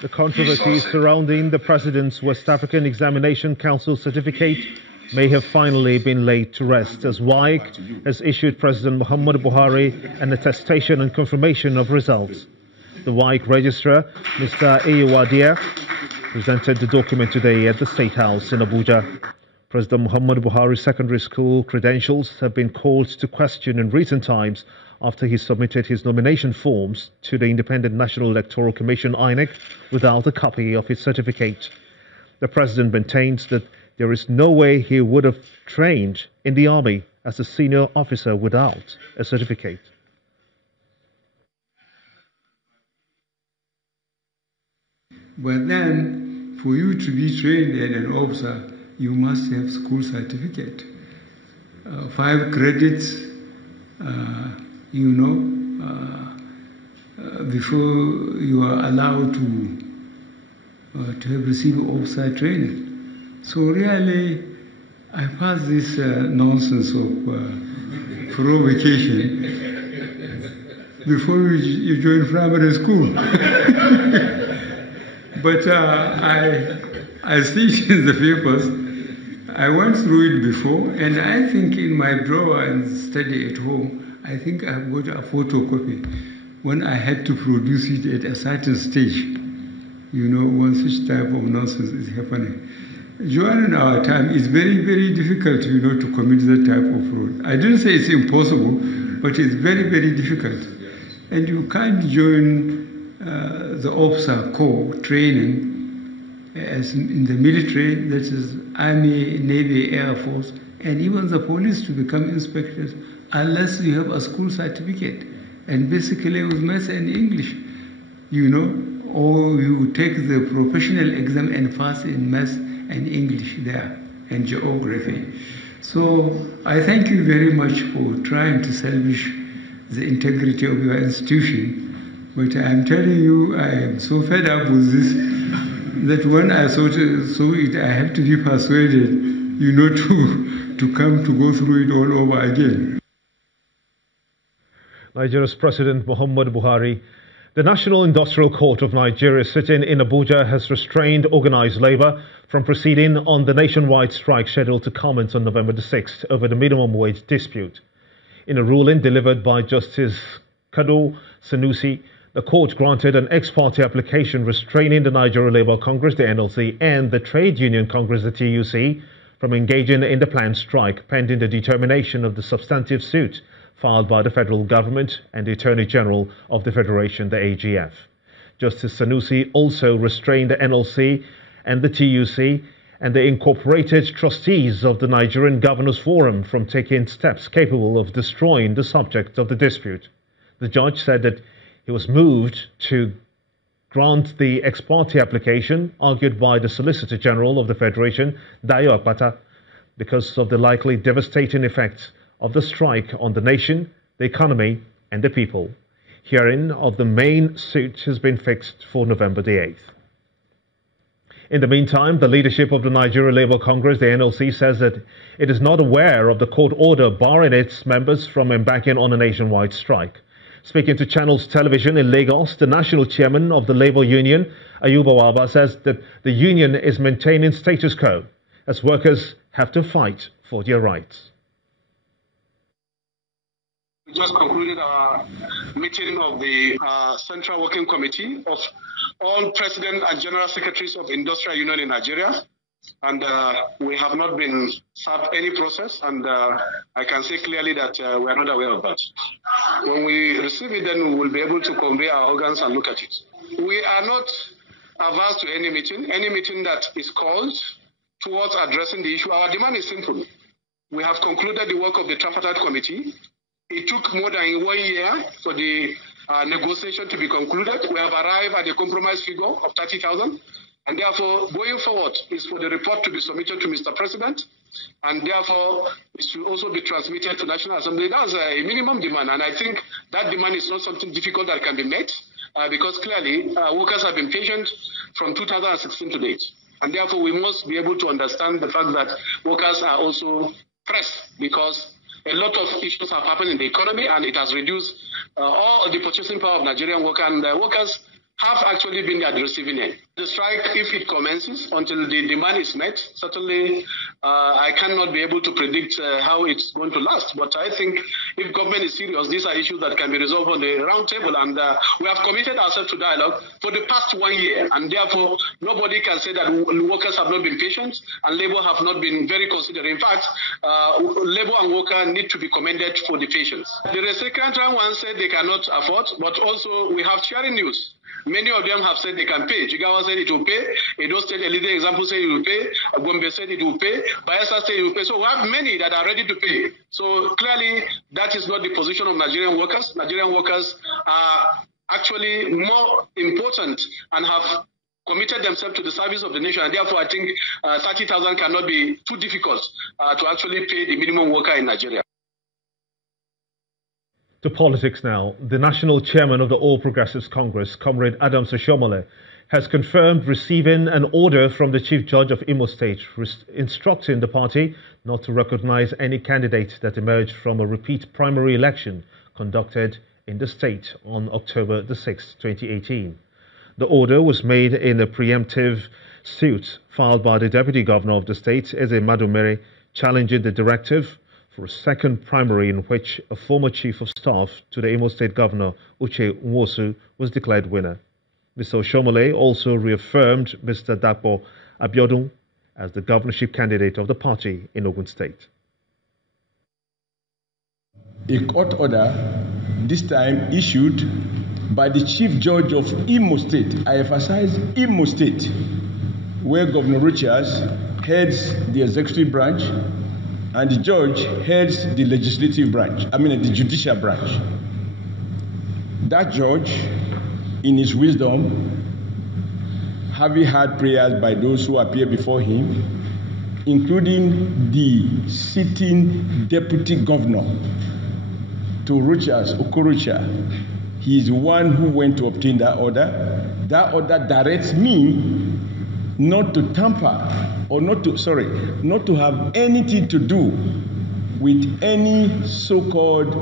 The controversy surrounding the President's West African Examination Council certificate may have finally been laid to rest, as WAEC has issued President Muhammadu Buhari an attestation and confirmation of results. The WAEC registrar, Mr. Eyewadia, presented the document today at the State House in Abuja. President Muhammadu Buhari's secondary school credentials have been called to question in recent times after he submitted his nomination forms to the Independent National Electoral Commission (INEC) without a copy of his certificate. The president maintains that there is no way he would have trained in the army as a senior officer without a certificate. But then, for you to be trained as an officer, you must have school certificate. 5 credits, before you are allowed to have received officer training. So really, I passed this nonsense of provocation before you join primary school. But I see it in the papers. I went through it before, and I think in my drawer and study at home, I think I've got a photocopy when I had to produce it at a certain stage, when such type of nonsense is happening. During our time, it's very, very difficult, to commit that type of fraud. I didn't say it's impossible, but it's very, very difficult. And you can't join the officer corps training as in the military, that is Army, Navy, Air Force, and even the police to become inspectors, unless you have a school certificate. And basically with maths and English, or you take the professional exam and pass in maths and English there, and geography. So I thank you very much for trying to salvage the integrity of your institution. But I'm telling you, I am so fed up with this that when I saw it, I have to be persuaded, to come to go through it all over again. Nigeria's President Muhammadu Buhari. The National Industrial Court of Nigeria sitting in Abuja has restrained organized labor from proceeding on the nationwide strike scheduled to commence on November the 6th over the minimum wage dispute. In a ruling delivered by Justice Kado Sanusi, the court granted an ex parte application restraining the Nigerian Labour Congress, the NLC, and the Trade Union Congress, the TUC, from engaging in the planned strike pending the determination of the substantive suit filed by the federal government and the Attorney General of the Federation, the AGF. Justice Sanusi also restrained the NLC and the TUC and the incorporated trustees of the Nigerian Governors Forum from taking steps capable of destroying the subject of the dispute. The judge said that he was moved to grant the ex parte application argued by the Solicitor General of the Federation, Dayo Akpata, because of the likely devastating effects of the strike on the nation, the economy, and the people. Hearing of the main suit has been fixed for November the 8th. In the meantime, the leadership of the Nigerian Labour Congress, the NLC, says that it is not aware of the court order barring its members from embarking on a nationwide strike. Speaking to Channels Television in Lagos, the national chairman of the Labour Union, Ayuba Waba, says that the union is maintaining status quo as workers have to fight for their rights. We just concluded our meeting of the Central Working Committee of all President and General Secretaries of Industrial Union in Nigeria. And we have not been served any process, and I can say clearly that we are not aware of that. When we receive it, then we will be able to convey our organs and look at it. We are not averse to any meeting that is called towards addressing the issue. Our demand is simple. We have concluded the work of the tripartite committee. It took more than 1 year for the negotiation to be concluded. We have arrived at a compromise figure of 30,000. And therefore, going forward is for the report to be submitted to Mr. President, and therefore it should also be transmitted to National Assembly. That's a minimum demand, and I think that demand is not something difficult that can be met, because clearly workers have been patient from 2016 to date. And therefore, we must be able to understand the fact that workers are also pressed because a lot of issues have happened in the economy, and it has reduced all the purchasing power of Nigerian workers, and workers have actually been at the receiving end. The strike, if it commences, until the demand is met, certainly I cannot be able to predict how it's going to last. But I think if government is serious, these are issues that can be resolved on the round table. And we have committed ourselves to dialogue for the past 1 year. And therefore, nobody can say that workers have not been patient and labor have not been very considerate. In fact, labor and worker need to be commended for the patience. The recalcitrant one said they cannot afford, but also we have cheering news. Many of them have said they can pay. Jigawa said it will pay. Edo State, a leading example, said it will pay. Gombe said it will pay. Bayelsa said it will pay. So we have many that are ready to pay. So clearly, that is not the position of Nigerian workers. Nigerian workers are actually more important and have committed themselves to the service of the nation. And therefore, I think 30,000 cannot be too difficult to actually pay the minimum worker in Nigeria. To politics now. The national chairman of the All Progressives Congress, Comrade Adams Oshiomhole, has confirmed receiving an order from the Chief Judge of Imo State instructing the party not to recognize any candidate that emerged from a repeat primary election conducted in the state on October the 6th, 2018. The order was made in a preemptive suit filed by the Deputy Governor of the state, Eze Madumere, challenging the directive for a second primary in which a former Chief of Staff to the Imo State Governor, Pt.1, was declared winner. Mr. Oshiomhole also reaffirmed Mr. Dapo Abiodun as the governorship candidate of the party in Ogun State. A court order, this time issued by the Chief Judge of Imo State, I emphasize Imo State, where Governor Richards heads the executive branch and the judge heads the legislative branch, the judicial branch. That judge, in his wisdom, having had prayers by those who appear before him, including the sitting deputy governor, to Rochas Okorocha, he is the one who went to obtain that order. That order directs me not to tamper or not to have anything to do with any so-called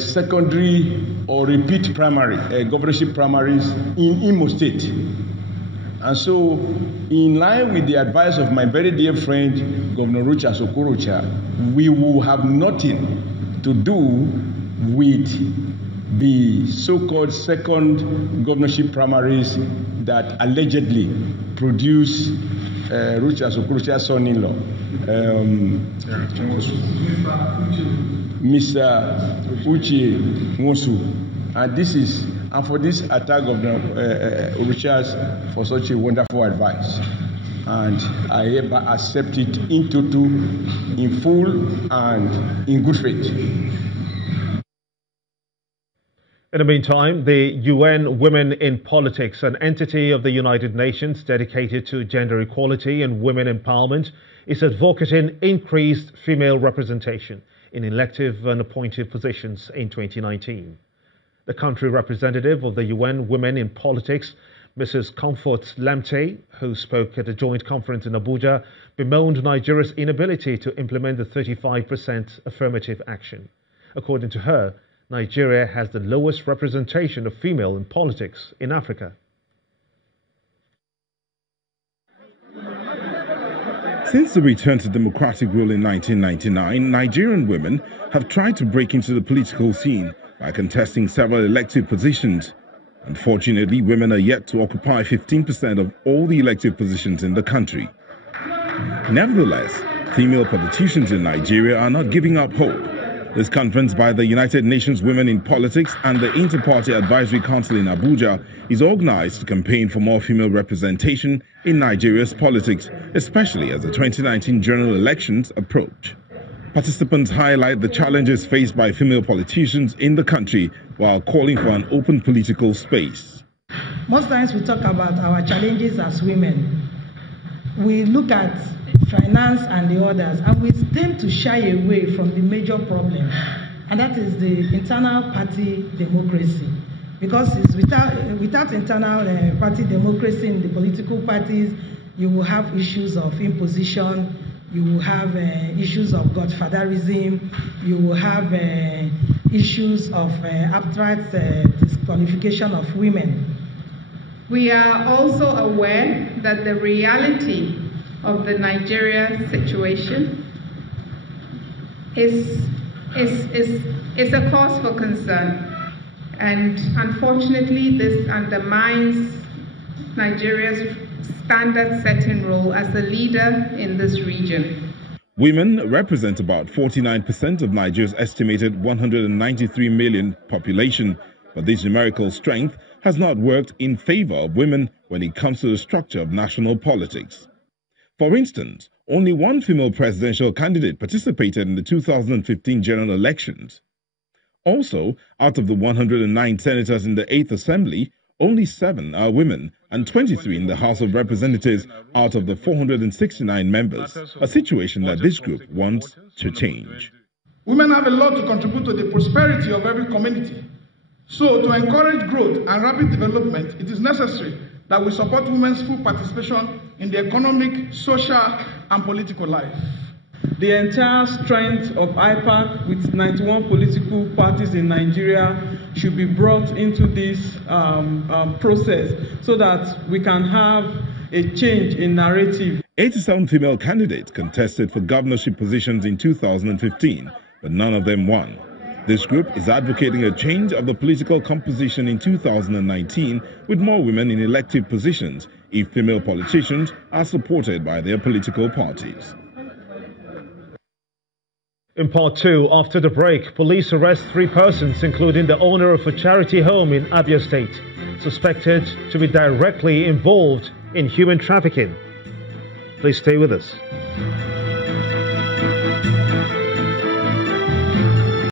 secondary or repeat primary, governorship primaries in Imo State. And so, in line with the advice of my very dear friend, Governor Rochas Okorocha, we will have nothing to do with the so-called second governorship primaries that allegedly produce Rochas Okorocha's son-in-law, Mr. Uche Nwosu. And for this attack of Rochas for such a wonderful advice. And I hereby accept it in toto, in full, and in good faith. In the meantime, the UN Women in Politics, an entity of the United Nations dedicated to gender equality and women empowerment, is advocating increased female representation in elective and appointed positions in 2019. The country representative of the UN Women in Politics, Mrs. Comfort Lamte, who spoke at a joint conference in Abuja, bemoaned Nigeria's inability to implement the 35% affirmative action. According to her, Nigeria has the lowest representation of female in politics in Africa. Since the return to democratic rule in 1999, Nigerian women have tried to break into the political scene by contesting several elective positions. Unfortunately, women are yet to occupy 15% of all the elective positions in the country. Nevertheless, female politicians in Nigeria are not giving up hope. This conference by the United Nations Women in Politics and the Inter-Party Advisory Council in Abuja is organized to campaign for more female representation in Nigeria's politics, especially as the 2019 general elections approach. Participants highlight the challenges faced by female politicians in the country while calling for an open political space. Most times we talk about our challenges as women. We look at finance and the others, and we tend to shy away from the major problem, and that is the internal party democracy. Because it's without internal party democracy in the political parties, you will have issues of imposition, You will have issues of godfatherism. You will have issues of outright disqualification of women. We are also aware that the reality of the Nigeria situation is a cause for concern. And unfortunately, this undermines Nigeria's standard-setting role as a leader in this region. Women represent about 49% of Nigeria's estimated 193 million population, but this numerical strength has not worked in favor of women when it comes to the structure of national politics. For instance, only one female presidential candidate participated in the 2015 general elections. Also, out of the 109 senators in the 8th Assembly, only 7 are women and 23 in the House of Representatives out of the 469 members, a situation that this group wants to change. Women have a lot to contribute to the prosperity of every community. So, to encourage growth and rapid development, it is necessary that we support women's full participation in the economic, social, and political life. The entire strength of IPAC with 91 political parties in Nigeria should be brought into this process so that we can have a change in narrative. 87 female candidates contested for governorship positions in 2015, but none of them won. This group is advocating a change of the political composition in 2019 with more women in elective positions if female politicians are supported by their political parties. In part 2, after the break, police arrest 3 persons, including the owner of a charity home in Abia State, suspected to be directly involved in human trafficking. Please stay with us.